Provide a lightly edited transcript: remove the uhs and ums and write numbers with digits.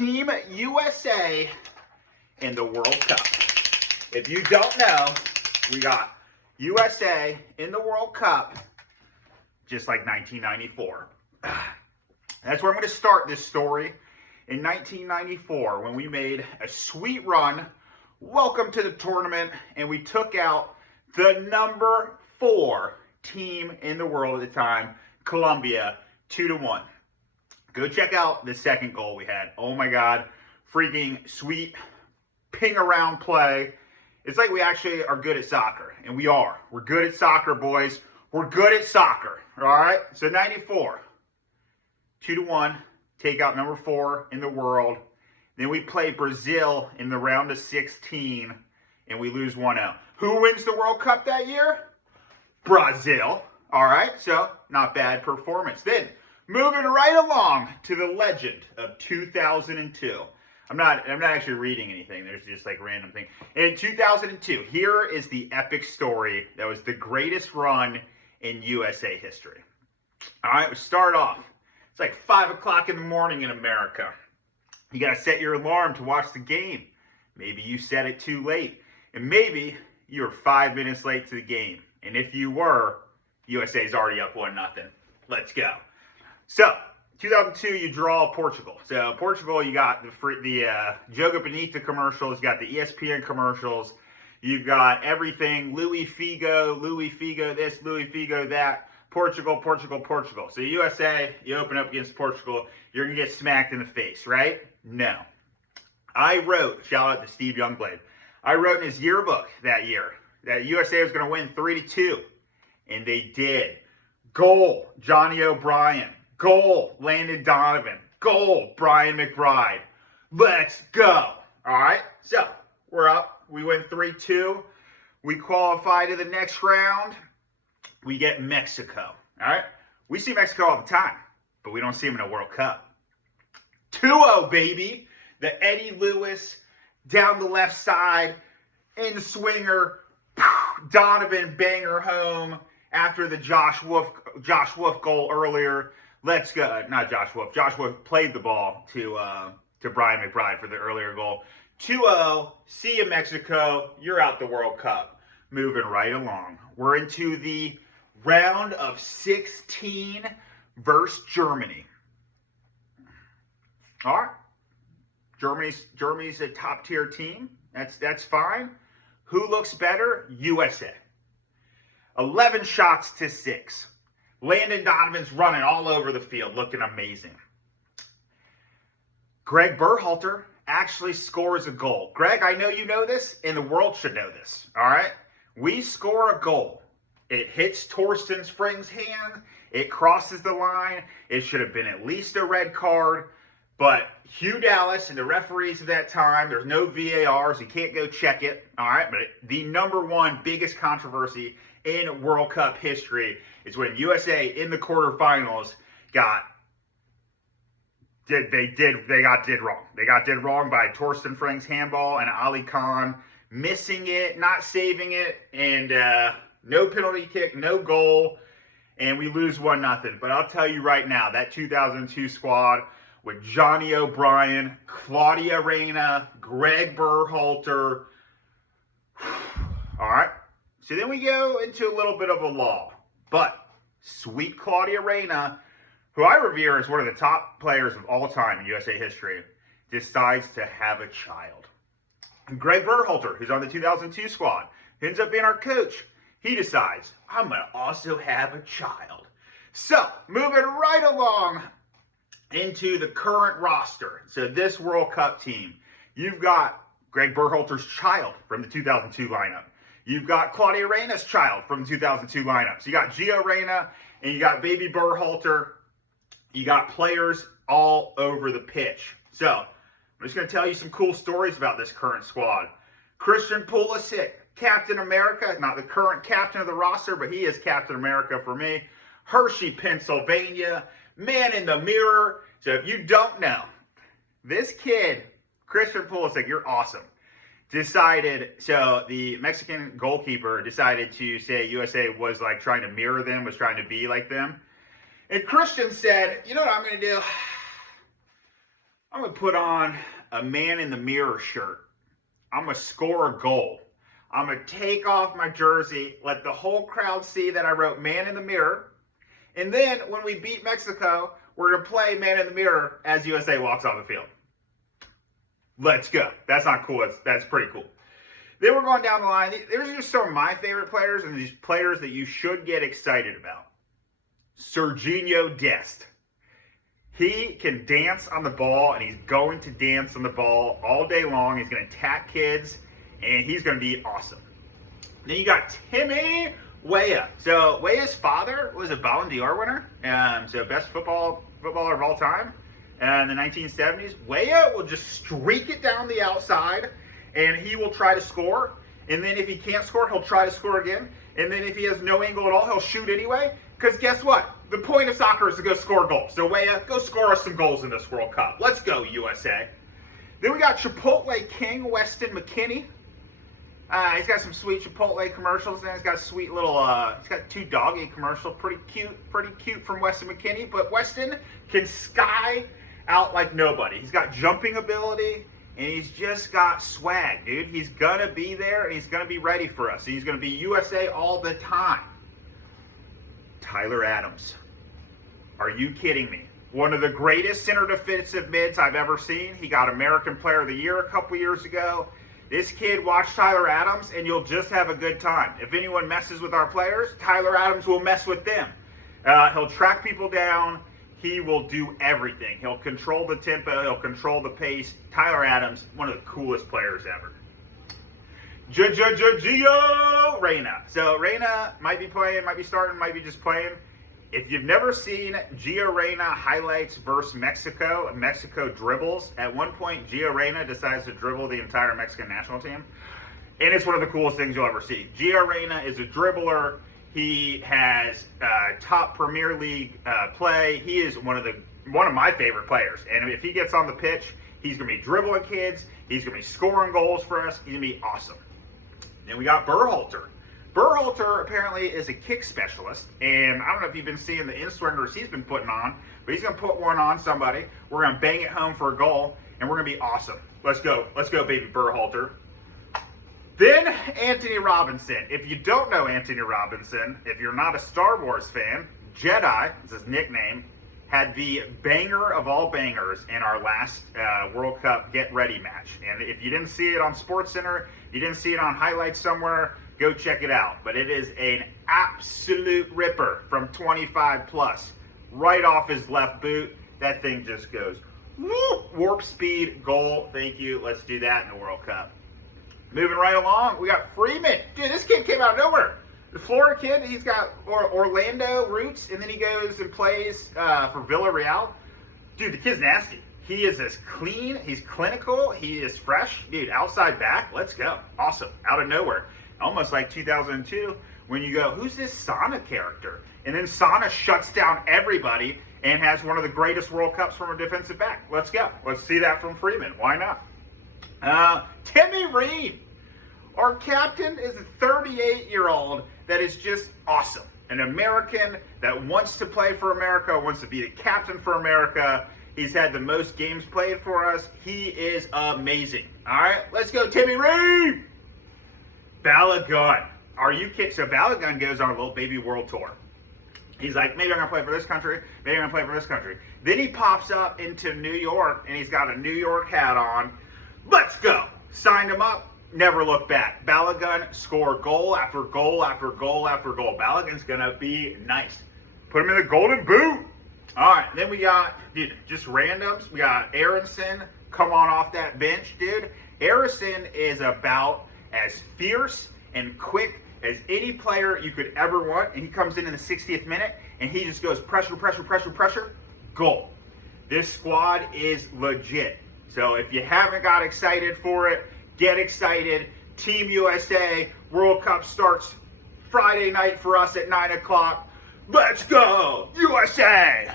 Team USA in the World Cup. If you don't know, we got USA in the World Cup, just like 1994. That's where I'm going to start this story. In 1994, when we made a sweet run, welcome to the tournament, and we took out the number 4 team in the world at the time, Colombia, 2-1. Go check out the second goal we had. Oh my God, freaking sweet ping around play. It's like we actually are good at soccer, and we are. We're good at soccer, boys. We're good at soccer, all right? So 94, 2-1, take out number 4 in the world. Then we play Brazil in the round of 16, and we lose 1-0. Who wins the World Cup that year? Brazil, all right? So not bad performance. Then moving right along to the legend of 2002. I'm not actually reading anything. There's just like random thing. In 2002, here is the epic story that was the greatest run in USA history. All right, we start off. It's like 5 o'clock in the morning in America. You got to set your alarm to watch the game. Maybe you set it too late. And maybe you were 5 minutes late to the game. And if you were, USA's already up 1-0. Let's go. So, 2002, you draw Portugal. So, Portugal, you got the Joga Bonita commercials, you got the ESPN commercials, you've got everything, Louis Figo this, Louis Figo that, Portugal, Portugal, Portugal. So, USA, you open up against Portugal, you're going to get smacked in the face, right? No. I wrote, shout out to Steve Youngblade, I wrote in his yearbook that year that USA was going to win 3-2, and they did. Goal, Johnny O'Brien. Goal, Landon Donovan. Goal, Brian McBride. Let's go. All right, so we're up. We win 3-2. We qualify to the next round. We get Mexico. All right, we see Mexico all the time, but we don't see them in a World Cup. 2-0, baby. The Eddie Lewis down the left side, in swinger, Donovan banger home after the Josh Wolf goal earlier. Let's go. Not Josh Wolf. Josh Wolf played the ball to Brian McBride for the earlier goal. 2-0. See you, Mexico. You're out the World Cup. Moving right along. We're into the round of 16 versus Germany. All right. Germany's a top-tier team. That's fine. Who looks better? USA. 11 shots to 6. Landon Donovan's running all over the field, looking amazing. Greg Berhalter actually scores a goal. Greg, I know you know this, and the world should know this, all right? We score a goal. It hits Torsten Spring's hand. It crosses the line. It should have been at least a red card. But Hugh Dallas and the referees at that time, there's no VARs. You can't go check it. All right. But the number one biggest controversy in World Cup history is when USA in the quarterfinals got did wrong. They got did wrong by Torsten Frings handball and Ali Khan missing it, not saving it, and no penalty kick, no goal, and we lose 1-0. But I'll tell you right now, that 2002 squad with Johnny O'Brien, Claudia Reyna, Greg Berhalter. All right. So then we go into a little bit of a lull. But sweet Claudia Reyna, who I revere as one of the top players of all time in USA history, decides to have a child. And Greg Berhalter, who's on the 2002 squad, ends up being our coach. He decides, I'm going to also have a child. So, moving right along into the current roster. So this World Cup team, you've got Greg Berhalter's child from the 2002 lineup. You've got Claudia Reyna's child from the 2002 lineup. So you got Gio Reyna and you got baby Berhalter. You got players all over the pitch. So I'm just going to tell you some cool stories about this current squad. Christian Pulisic, Captain America, not the current captain of the roster, but he is Captain America for me. Hershey, Pennsylvania. Man in the mirror. So if you don't know, this kid, Christian Pulisic, you're awesome, decided, so the Mexican goalkeeper decided to say USA was like trying to mirror them, was trying to be like them. And Christian said, you know what I'm going to do? I'm going to put on a man in the mirror shirt. I'm going to score a goal. I'm going to take off my jersey, let the whole crowd see that I wrote man in the mirror. And then when we beat Mexico, we're going to play man in the mirror as USA walks off the field. Let's go. That's not cool. That's pretty cool. Then we're going down the line. There's just some of my favorite players and these players that you should get excited about. Serginho Dest. He can dance on the ball, and he's going to dance on the ball all day long. He's going to attack kids, and he's going to be awesome. Then you got Timmy Weah. So Weah's father was a Ballon d'Or winner, so best footballer of all time in the 1970s. Weah will just streak it down the outside, and he will try to score. And then if he can't score, he'll try to score again. And then if he has no angle at all, he'll shoot anyway. Because guess what? The point of soccer is to go score goals. So Weah, go score us some goals in this World Cup. Let's go, USA. Then we got Chipotle King Weston McKennie. He's got some sweet Chipotle commercials, and he's got a sweet little, he's got 2 doggy commercials. Pretty cute from Weston McKennie. But Weston can sky out like nobody. He's got jumping ability, and he's just got swag, dude. He's going to be there, and he's going to be ready for us. He's going to be USA all the time. Tyler Adams. Are you kidding me? One of the greatest center defensive mids I've ever seen. He got American Player of the Year a couple years ago. This kid, watch Tyler Adams, and you'll just have a good time. If anyone messes with our players, Tyler Adams will mess with them. He'll track people down. He will do everything. He'll control the tempo. He'll control the pace. Tyler Adams, one of the coolest players ever. Gio Reyna. So Reyna might be playing, might be starting, might be just playing. If you've never seen Gio Reyna highlights versus Mexico, Mexico dribbles. At one point, Gio Reyna decides to dribble the entire Mexican national team. And it's one of the coolest things you'll ever see. Gio Reyna is a dribbler. He has top Premier League play. He is one of my favorite players. And if he gets on the pitch, he's going to be dribbling kids. He's going to be scoring goals for us. He's going to be awesome. Then we got Berhalter. Berhalter apparently is a kick specialist, and I don't know if you've been seeing the in-swingers he's been putting on, but he's going to put one on somebody. We're going to bang it home for a goal, and we're going to be awesome. Let's go, baby Berhalter. Then Anthony Robinson. If you don't know Anthony Robinson, if you're not a Star Wars fan, Jedi is his nickname, had the banger of all bangers in our last World Cup Get Ready match. And if you didn't see it on SportsCenter, you didn't see it on highlights somewhere, go check it out. But it is an absolute ripper from 25 plus. Right off his left boot. That thing just goes whoop, warp speed, goal. Thank you. Let's do that in the World Cup. Moving right along, we got Freeman. Dude, this kid came out of nowhere. The Florida kid, he's got Orlando roots, and then he goes and plays for Villarreal. Dude, the kid's nasty. He is as clean. He's clinical. He is fresh. Dude, outside back, let's go. Awesome. Out of nowhere. Almost like 2002 when you go, who's this Sana character? And then Sana shuts down everybody and has one of the greatest World Cups from a defensive back. Let's go. Let's see that from Freeman. Why not? Timmy Reed. Our captain is a 38-year-old that is just awesome. An American that wants to play for America, wants to be the captain for America. He's had the most games played for us. He is amazing. All right, let's go, Timmy Reed. Balogun. Are you kidding? So Balogun goes on a little baby world tour. He's like, maybe I'm going to play for this country. Maybe I'm going to play for this country. Then he pops up into New York, and he's got a New York hat on. Let's go. Signed him up. Never look back. Balogun score goal after goal after goal after goal. Balogun's going to be nice. Put him in the golden boot. All right. Then we got, dude, just randoms. We got Aronson. Come on off that bench, dude. Aronson is about as fierce and quick as any player you could ever want. And he comes in the 60th minute, and he just goes pressure, pressure, pressure, pressure. Goal. This squad is legit. So if you haven't got excited for it, get excited. Team USA World Cup starts Friday night for us at 9 o'clock. Let's go, USA!